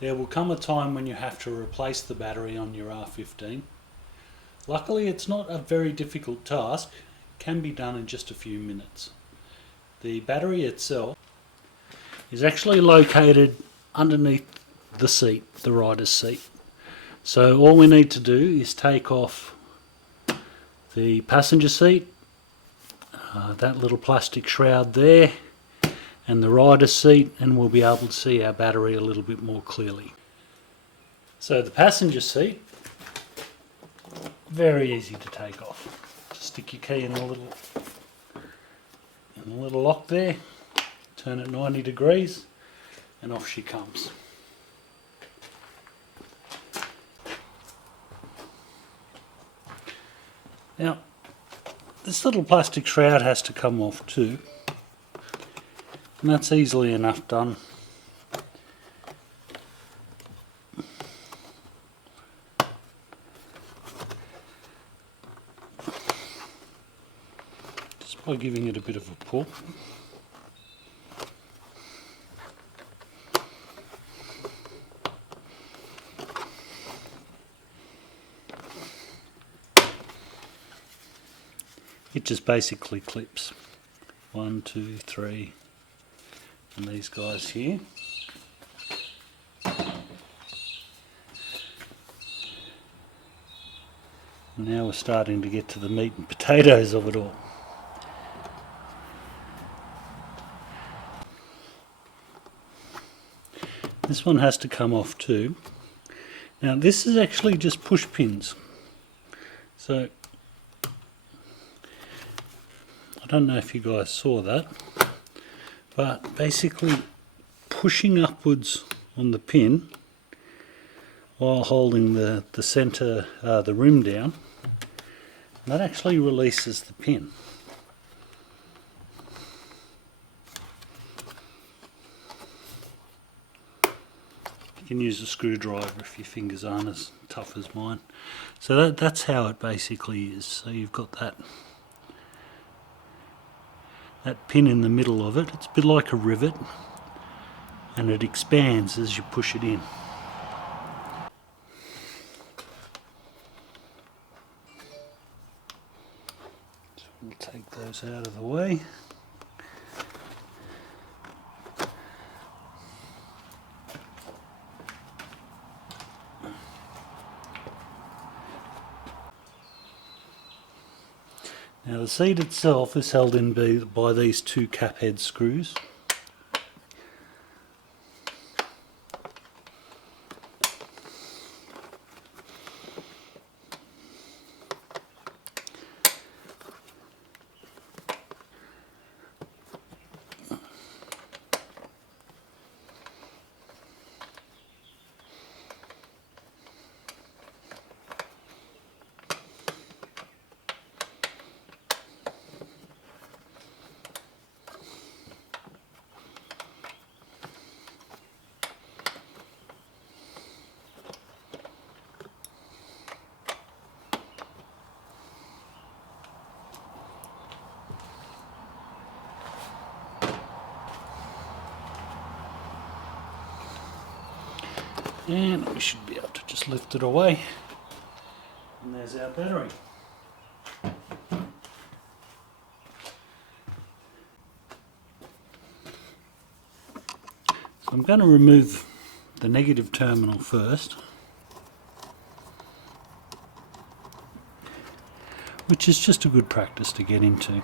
There will come a time when you have to replace the battery on your R15. Luckily it's not a very difficult task, it can be done in just a few minutes. The battery itself is actually located underneath the seat, the rider's seat. So all we need to do is take off the passenger seat, that little plastic shroud there, and the rider's seat, and we'll be able to see our battery a little bit more clearly. So the passenger seat, very easy to take off. Just stick your key in the little lock there, turn it 90 degrees, and off she comes. Now, this little plastic shroud has to come off too, and that's easily enough done. Just by giving it a bit of a pull. It just basically clips. 1, 2, 3, and these guys here. And now we're starting to get to the meat and potatoes of it all. This one has to come off too. Now this is actually just push pins. So I don't know if you guys saw that, but basically pushing upwards on the pin while holding the center, the rim down, that actually releases the pin. You can use a screwdriver if your fingers aren't as tough as mine. So that's how it basically is. So you've got that pin in the middle of it. It's a bit like a rivet, and it expands as you push it in. So we'll take those out of the way. Now the seat itself is held in by these two cap head screws. And we should be able to just lift it away, and there's our battery. So I'm going to remove the negative terminal first, which is just a good practice to get into.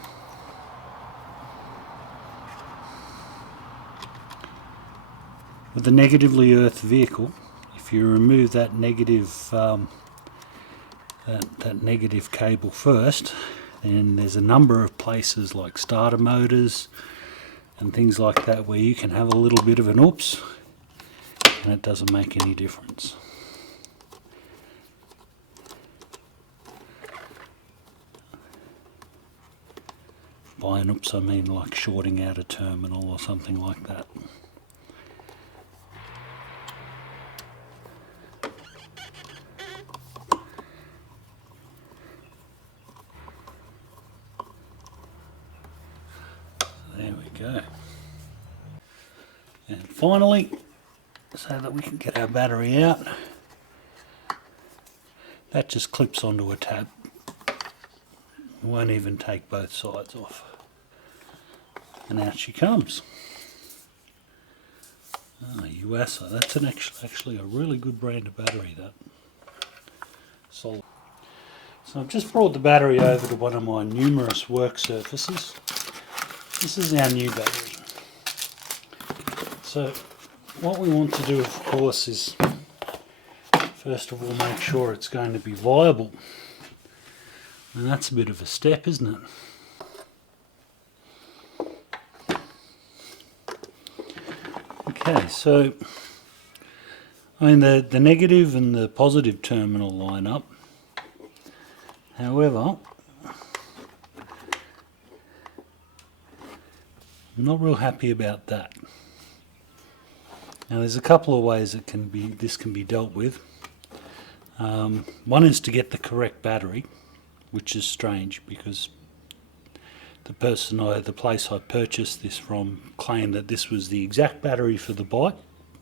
With a negatively earthed vehicle, if you remove that negative that negative cable first, then there's a number of places like starter motors and things like that where you can have a little bit of an oops and it doesn't make any difference. By an oops I mean like shorting out a terminal or something like that. There we go. And finally, so so that we can get our battery out. That just clips onto a tab. It won't even take both sides off. And out she comes. Oh, Yuasa, that's actually a really good brand of battery, that. Solid. So I've just brought the battery over to one of my numerous work surfaces. This is our new battery. So what we want to do, of course, is first of all make sure it's going to be viable. And that's a bit of a step, isn't it? Okay, so I mean the negative and the positive terminal line up. However, I'm not real happy about that. Now there's a couple of ways this can be dealt with. One is to get the correct battery, which is strange because the place I purchased this from claimed that this was the exact battery for the bike,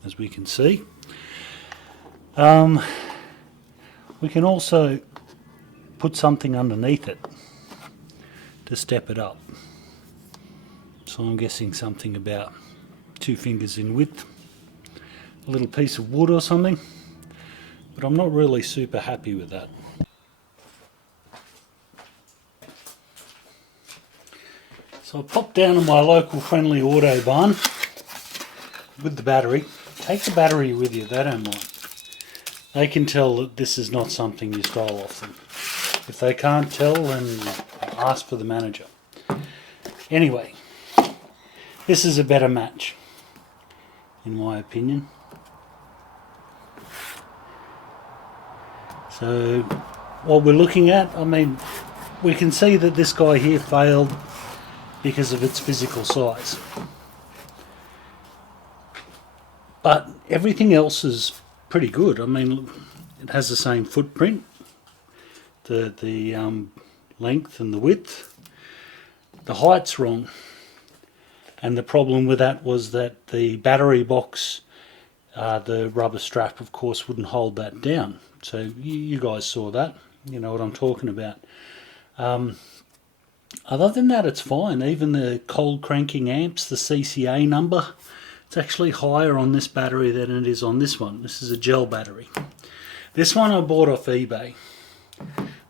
as we can see. We can also put something underneath it to step it up. So I'm guessing something about 2 fingers in width, a little piece of wood or something, but I'm not really super happy with that. So I popped down to my local friendly auto barn with the battery. Take the battery with you, they don't mind. They can tell that this is not something you stole off them. If they can't tell, then ask for the manager. Anyway, this is a better match, in my opinion. So what we're looking at, I mean, we can see that this guy here failed because of its physical size. But everything else is pretty good. I mean, it has the same footprint, the length and the width. The height's wrong, and the problem with that was that the battery box, the rubber strap, of course, wouldn't hold that down. So you guys saw that, you know what I'm talking about. Other than that, it's fine. Even the cold cranking amps, the CCA number, it's actually higher on this battery than it is on this one. This is a gel battery. This one I bought off eBay.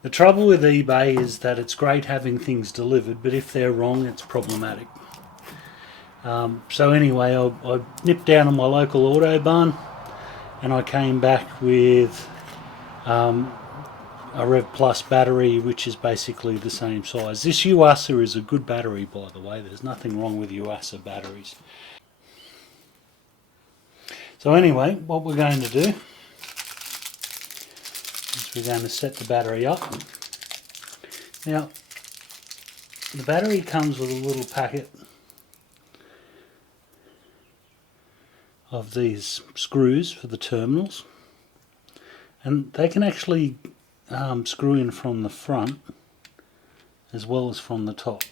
The trouble with eBay is that it's great having things delivered, but if they're wrong, it's problematic. So anyway, I nipped down to my local auto barn and I came back with a Rev Plus battery, which is basically the same size. This Yuasa is a good battery, by the way. There's nothing wrong with Yuasa batteries. So anyway, what we're going to do is we're going to set the battery up. Now, the battery comes with a little packet of these screws for the terminals, and they can actually screw in from the front as well as from the top,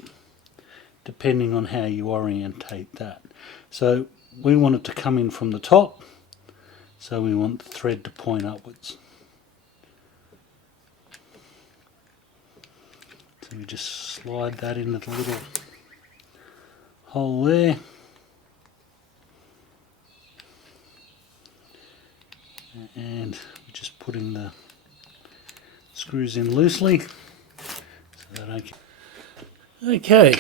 depending on how you orientate that. So we want it to come in from the top, so we want the thread to point upwards. So we just slide that into the little hole there. And we're just putting the screws in loosely so that I can... Okay,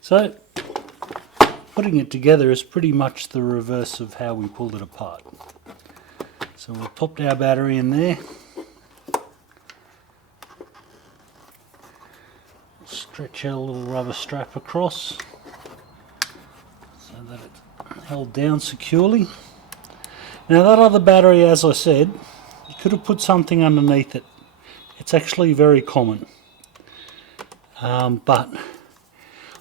so putting it together is pretty much the reverse of how we pulled it apart. So we've popped our battery in there, stretch our little rubber strap across so that it's held down securely. Now that other battery, as I said, you could have put something underneath it. It's actually very common. But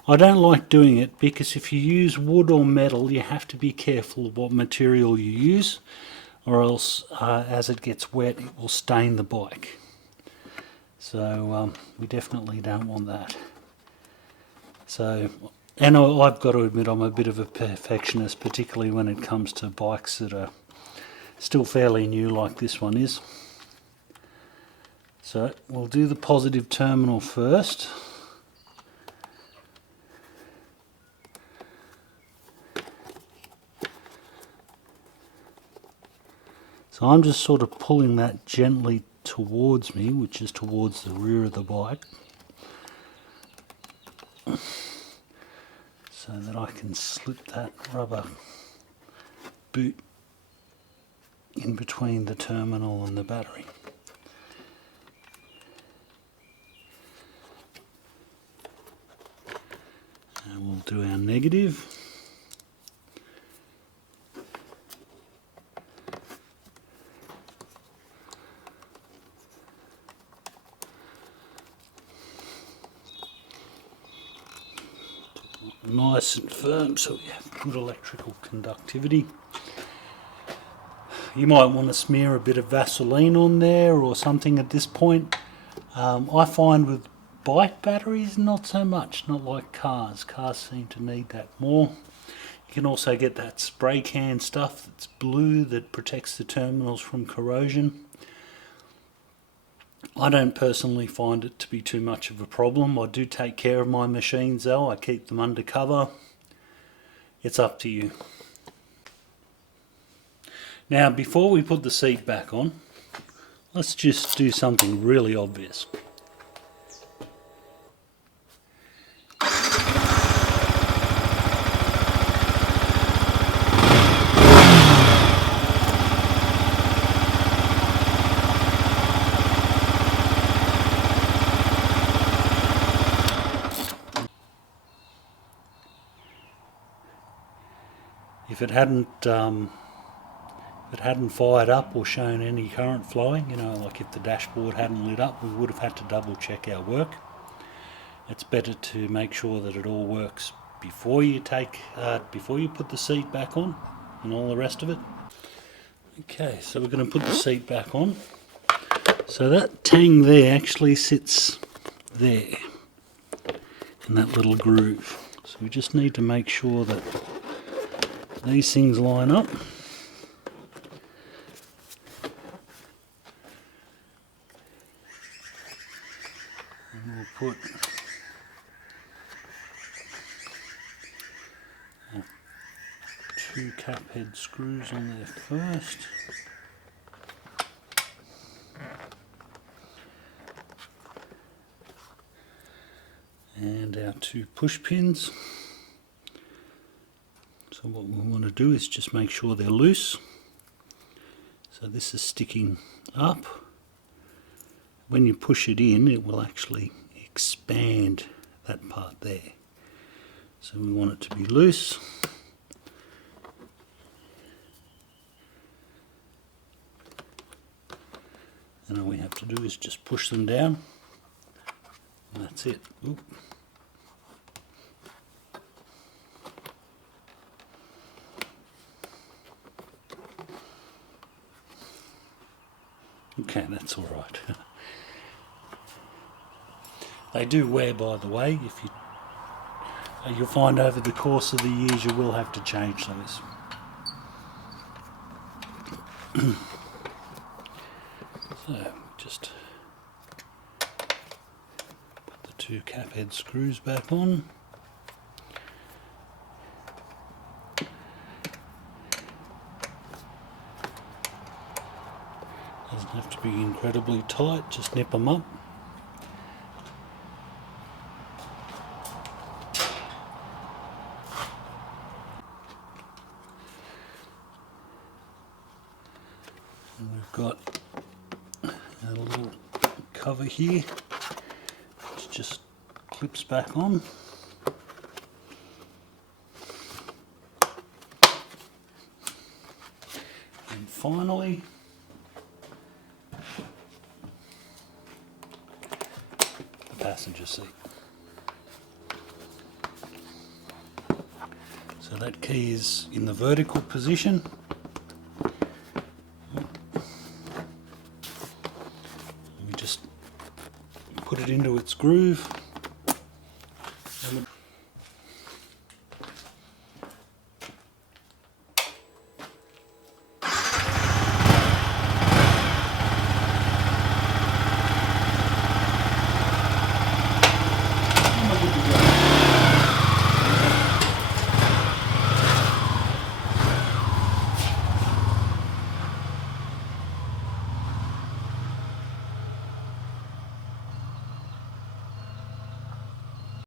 I don't like doing it because if you use wood or metal, you have to be careful of what material you use, or else as it gets wet it will stain the bike. So we definitely don't want that. So And I've got to admit I'm a bit of a perfectionist, particularly when it comes to bikes that are still fairly new like this one is. So we'll do the positive terminal first. So I'm just sort of pulling that gently towards me, which is towards the rear of the bike, so that I can slip that rubber boot in between the terminal and the battery. And we'll do our negative. Nice and firm so we have good electrical conductivity. You might want to smear a bit of Vaseline on there or something at this point. I find with bike batteries not so much, not like cars. Cars seem to need that more. You can also get that spray can stuff that's blue that protects the terminals from corrosion. I don't personally find it to be too much of a problem. I do take care of my machines though. I keep them under cover. It's up to you. Now before we put the seat back on, let's just do something really obvious. If it hadn't fired up or shown any current flowing, you know, like if the dashboard hadn't lit up, we would have had to double check our work. It's better to make sure that it all works before you put the seat back on and all the rest of it. Okay, so we're going to put the seat back on. So that tang there actually sits there in that little groove. So we just need to make sure that these things line up. And we'll put two cap head screws on there first. And our two push pins. So what we want to do is just make sure they're loose. So this is sticking up. When you push it in, it will actually expand that part there. So we want it to be loose. And all we have to do is just push them down. And that's it. Oop. Okay, that's all right. They do wear, by the way. If you'll find over the course of the years you will have to change those. So just put the two cap head screws back on. Doesn't have to be incredibly tight, just nip them up. And we've got a little cover here, which just clips back on. And finally, the passenger seat. So that key is in the vertical position. We just put it into its groove.